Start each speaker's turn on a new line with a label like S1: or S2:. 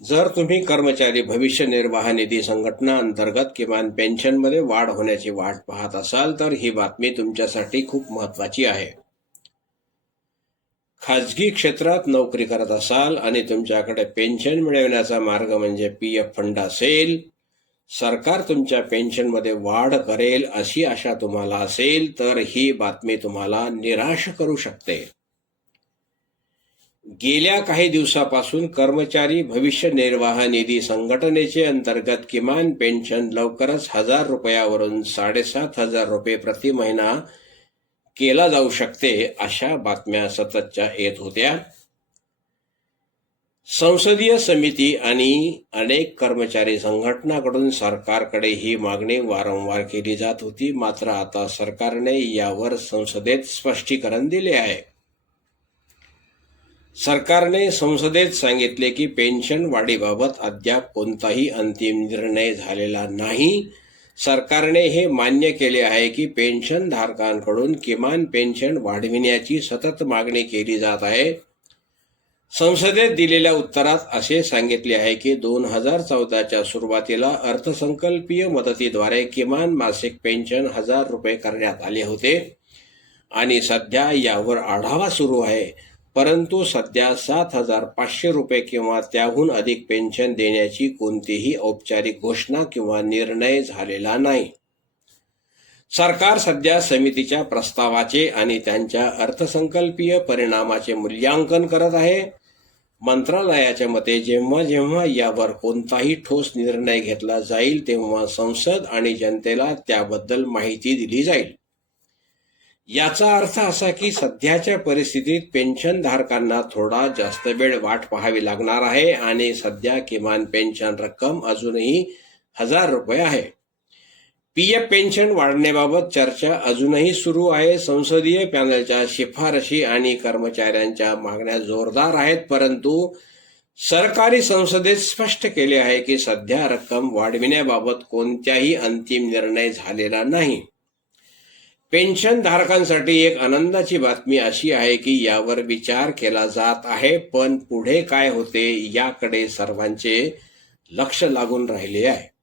S1: जर तुम्ही कर्मचारी भविष्य निर्वाह निधी संघटना अंतर्गत किमान पेन्शनमध्ये वाढ होण्याची वाट पाहत असाल तर ही बातमी तुमच्यासाठी खूप महत्वाची आहे. खाजगी क्षेत्रात नोकरी करत असाल आणि तुमच्याकडे पेन्शन मिळवण्याचा मार्ग म्हणजे पी एफ फंड असेल सरकार तुमच्या पेन्शनमध्ये वाढ करेल अशी आशा तुम्हाला असेल तर ही बातमी तुम्हाला निराश करू शकते. गेल्या काही दिवसापासून कर्मचारी भविष्य निर्वाह निधी संघटनेचे अंतर्गत किमान पेन्शन लवकरच हजार रुपयावरून साडेसात हजार रुपये प्रति महिना केला जाऊ शकते अशा बातम्या सततच्या येत होत्या. संसदीय समिती आणि अनेक कर्मचारी संघटनाकडून सरकारकडे ही मागणी वारंवार केली जात होती मात्र आता सरकारने यावर संसदेत स्पष्टीकरण दिले आहे. सरकारने संसदेत सांगितले की पेन्शन वाढीबाबत अद्याप कोणताही अंतिम निर्णय झालेला नाही. सरकारने हे मान्य केले आहे की पेन्शन धारकांकडून किमान पेन्शन वाढविण्याची सतत मागणी केली जात आहे. संसदेत दिलेल्या उत्तरात असे सांगितले आहे की दोन हजार चौदाच्या सुरुवातीला अर्थसंकल्पीय मदतीद्वारे किमान मासिक पेन्शन हजार रुपये करण्यात आले होते. आणि सध्या यावर आढावा सुरू आहे. परंतु सध्या सात हजार पाचशे रुपये किंवा त्याहून अधिक पेन्शन देण्याची कोणतीही औपचारिक घोषणा किंवा निर्णय झालेला नाही. सरकार सध्या समितीच्या प्रस्तावाचे आणि त्यांच्या अर्थसंकल्पीय परिणामाचे मूल्यांकन करत आहे. मंत्रालयाच्या मते जेव्हा जेव्हा यावर कोणताही ठोस निर्णय घेतला जाईल तेव्हा संसद आणि जनतेला त्याबद्दल माहिती दिली जाईल. याचा अर्थ असा की सध्याच्या परिस्थितीत पेन्शन धारकांना थोडा जास्त वेळ वाट पाहावी लागणार आहे आणि सध्या किमान पेन्शन रक्कम अजूनही हजार रुपये आहे. पी एफ पेन्शन वाढण्याबाबत चर्चा अजूनही सुरू आहे. संसदीय पॅनलच्या शिफारशी आणि कर्मचाऱ्यांच्या मागण्या जोरदार आहेत परंतु सरकारी संसदेत स्पष्ट केले आहे की सध्या रक्कम वाढविण्याबाबत कोणत्याही अंतिम निर्णय झालेला नाही. पेन्शन धारकांसाठी एक आनंदाची बातमी अशी आहे की यावर विचार केला जात आहे पण पुढे काय होते याकडे सर्वांचे लक्ष लागून राहिले आहे.